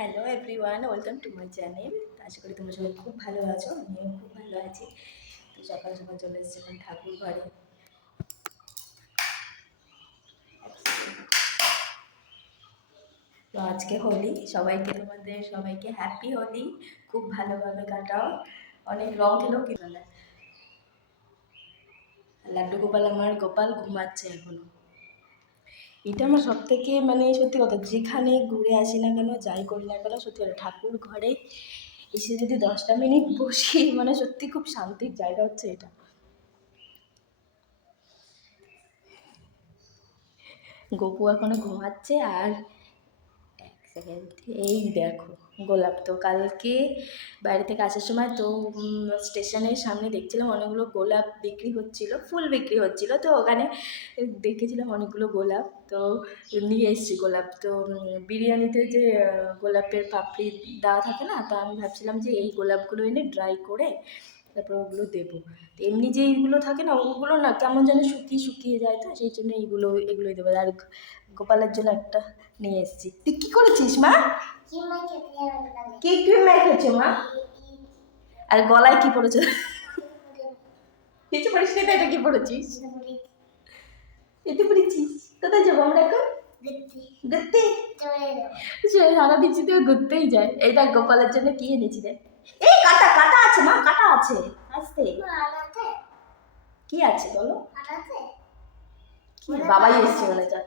Hello everyone, welcome to my channel. আশা করি তোমরা সবাই খুব ভালো আছো। আমিও খুব ভালো আছি। তো সকাল সকাল চলে এসেছি এখন ঠাকুর ঘরে। তো আজকে হোলি, তোমাদের সবাইকে হ্যাপি হোলি। খুব ভালোভাবে কাটাও। অনেক রং খেলেও কি বলে। লাড্ডু গোপাল আমার গোপাল ঘুমাচ্ছে এখনো। এটা আমার সব থেকে সত্যি কথা, যেখানে ঘুরে আসি না কেন, যাই করি না কেন, সত্যি কথা ঠাকুর ঘরে এসে যদি 10টা মিনিট বসি, সত্যি খুব শান্তির জায়গা হচ্ছে এটা। গপু এখনো ঘুমাচ্ছে। আর এক সেকেন্ড, এই দেখো গোলাপ। তো কালকে বাড়ি থেকে আসার সময় তো স্টেশনের সামনে দেখছিলাম অনেকগুলো গোলাপ বিক্রি হচ্ছিল, ফুল বিক্রি হচ্ছিল। তো ওখানে দেখেছিলাম অনেকগুলো গোলাপ, তো নিয়ে এসেছি গোলাপ। তো বিরিয়ানিতে যে গোলাপের পাপড়ি দেওয়া থাকে না, তো আমি ভাবছিলাম যে এই গোলাপগুলো এনে ড্রাই করে তারপর ওগুলো দেবো। এমনি যে এইগুলো থাকে না, ওগুলো না কেমন যেন শুকিয়ে শুকিয়ে যায়, তো সেই জন্য এগুলোই দেবো। আর গোপালের জন্য একটা নিয়ে এসেছি। তুই কি করেছিস মা? কি ক্রিম মেখেছো মা? আর গলায় কি পড়েছো? কিছু পড়িস না, এটা কি পড়েছিস? এতে পড়েছিস। কোথায় যাবো আমরা এখন? ঘুরতে। সে সারা দিচ্ছি তো ঘুরতেই যায়। এইটা গোপালের জন্য কি এনেছি রে? এই কাটা কাটা আছে মা, কাটা আছে। আস্তে। কি আছে বলো? বাবাই এসছে বলে যা।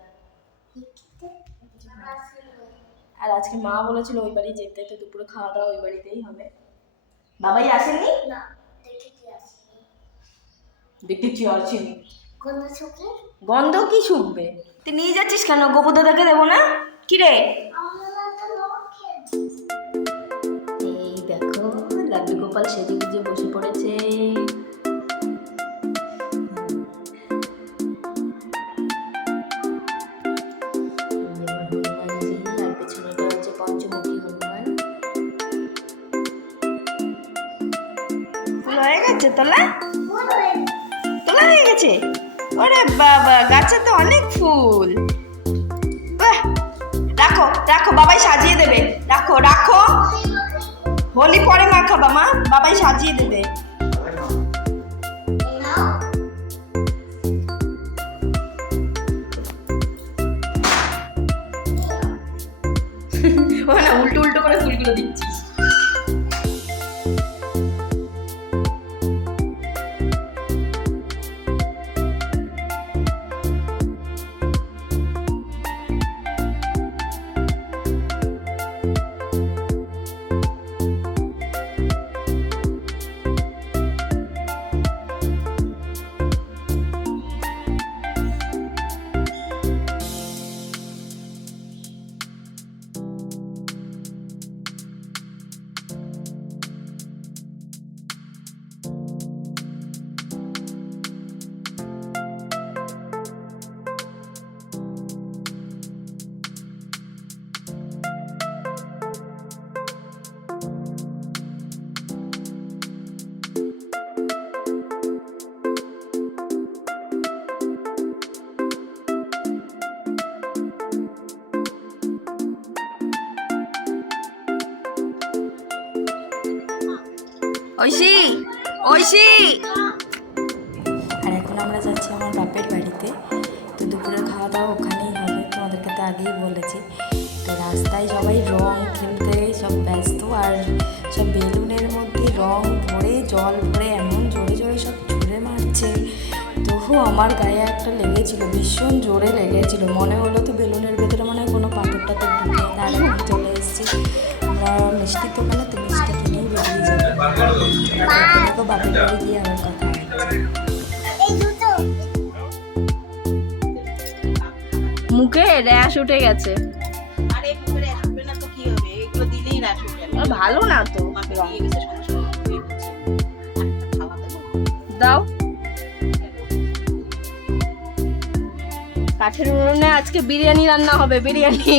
আর আজকে মা বলেছিল ওই বাড়ি যেতে, তো দুপুরে খাওয়া দাওয়া ওই বাড়িতেই হবে। বাবাই আসেনি? না, দেখেছি আসেনি। গন্ধ কি শুকবে? তুই নিয়ে যাচ্ছিস কেন? গোপু দাদাকে দেবো না? কি রে? এই দেখো লাড্ডু গোপাল সেজে গুজে বসে পড়েছে। হয়ে গেছে তোলা? তোলা হয়ে গেছে? ওরে বাবা, গাছে তো অনেক ফুল। রাখো রাখো, বাবাই সাজিয়ে দেবে। রাখো রাখো, হোলি পরে মাখাবা মা, বাবাই সাজিয়ে দেবে। উল্টো উল্টো করে ফুলগুলো দিচ্ছিস। ঐশী, ঐশী। আর এখন আমরা যাচ্ছি আমার বাপের বাড়িতে। তো দুপুরের খাওয়া দাওয়া ওখানেই হবে, তোমাদেরকে তো আগেই বলেছি। তো রাস্তায় সবাই রং খেলতে সব ব্যস্ত, আর সব বেলুনের মধ্যে রং ভরে জল ভরে এমন জোরে জোরে সব ছুঁড়ে মারছে। তো আমার গায়ে একটা লেগেছিল, ভীষণ জোরে লেগেছিল। মনে হলো তো বেলুনের ভেতরে মনে হয় কোনো পাথর টাথর ঢুকে। তার এখন চলে এসেছি আমরা মিষ্টির দোকানে, তো মিষ্টি কিনেই বেরিয়ে যাবো। দেখো বাপের বাড়ি গিয়ে আমার কথা মুখে র্যাশ উঠে গেছে। ভালো না তো, দাও। কাঠের উনুনে আজকে বিরিয়ানি রান্না হবে, বিরিয়ানি।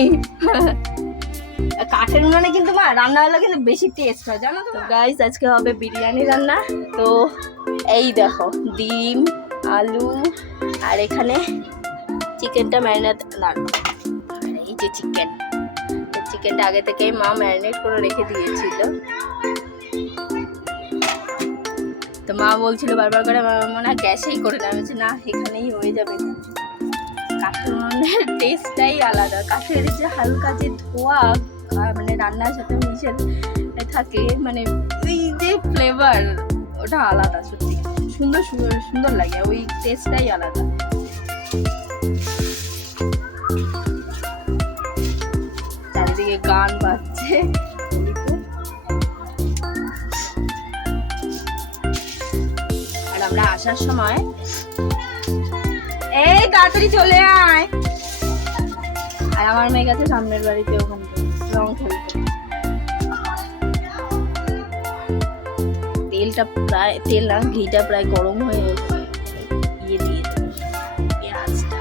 কাঠের উনুনে কিন্তু মা রান্না হলে কিন্তু বেশি টেস্ট হয়, জানো তো গাইস। আজকে হবে বিরিয়ানি রান্না। তো এই দেখো ডিম, আলু, আর এখানে চিকেনটা ম্যারিনেট, আর এই যে চিকেন চিকেনটা আগে থেকেই মা ম্যারিনেট করে রেখে দিয়েছিল। তো মা বলছিল বারবার করে মনে হয় গ্যাসেই করে না, আমি বলছি না এখানেই হয়ে যাবে। কাঠের উনুনের টেস্টটাই আলাদা, কাঠের যে হালকা যে ধোয়া মানে রান্নার সাথে মিশে থাকে, মানে ওই যে ফ্লেভার ওটা আলাদা, সত্যি সুন্দর সুন্দর লাগে, ওই টেস্টটাই আলাদা। চারিদিকে গান বাজছে, আর আমরা আসার সময় এই তাড়াতাড়ি চলে আয়, আর আমার মেয়ে গেছে সামনের বাড়িতে ওখানে রং খেলতে। তেলটা প্রায়, তেল না ঘিটা প্রায় গরম হয়ে দিয়ে দিয়েছে পেঁয়াজটা।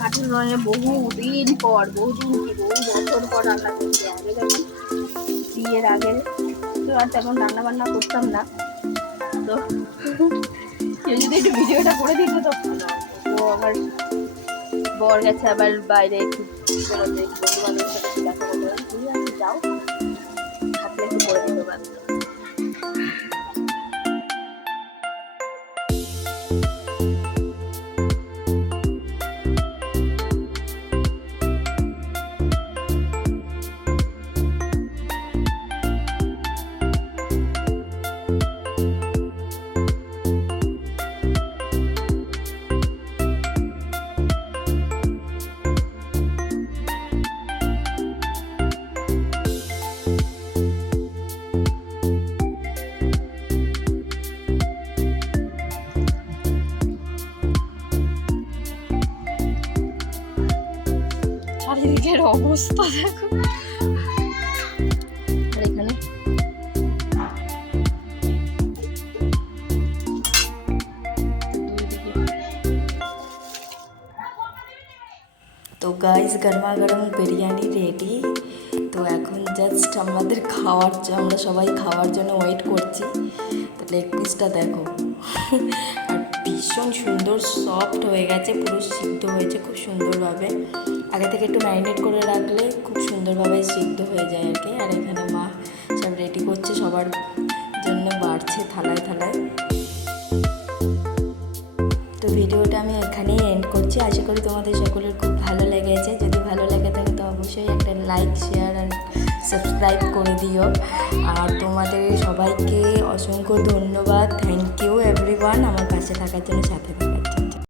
কাঠের উনুনে বহুদিন পর, বহু বছর পর রান্না করছি। আগে যখন বিয়ের আগে তো আর তেমন রান্না বান্না করতাম না, তো কেউ যদি একটু ভিডিওটা করে দিত তো ভালো। তো আমার বর গেছে আবার বাইরে একটু বেরোতে, বন্ধু বান্ধবের সাথে দেখা করতে, তুমি আর যাও থাকলে একটু করে দিতে পারতো। চারিদিকের অবস্থা দেখো, আর এখানে তো গাইস গরমা গরম বিরিয়ানি রেডি। তো এখন জাস্ট আমাদের আমরা সবাই খাওয়ার জন্য ওয়েট করছি। তো লেগ পিসটা দেখো, আর ভীষণ সুন্দর সফট হয়ে গেছে, পুরো সিদ্ধ হয়েছে খুব সুন্দরভাবে। আগে থেকে একটু ম্যারিনেট করে রাখলে খুব সুন্দরভাবে সিদ্ধ হয়ে যায় আর কি। আর এখানে মা সব রেডি করছে, সবার জন্য বাড়ছে থালায় থালায়। তো ভিডিওটা আমি এখানেই এন্ড করছি। আশা করি তোমাদের সকলের খুব ভালো লেগেছে। যদি ভালো লেগে থাকে তো অবশ্যই একটা লাইক, শেয়ার আর সাবস্ক্রাইব করে দিও। আর তোমাদের সবাইকে অসংখ্য ধন্যবাদ, থ্যাংক ইউ এভরিওয়ান আমার পাশে থাকার জন্য, সাথে থাকার জন্য।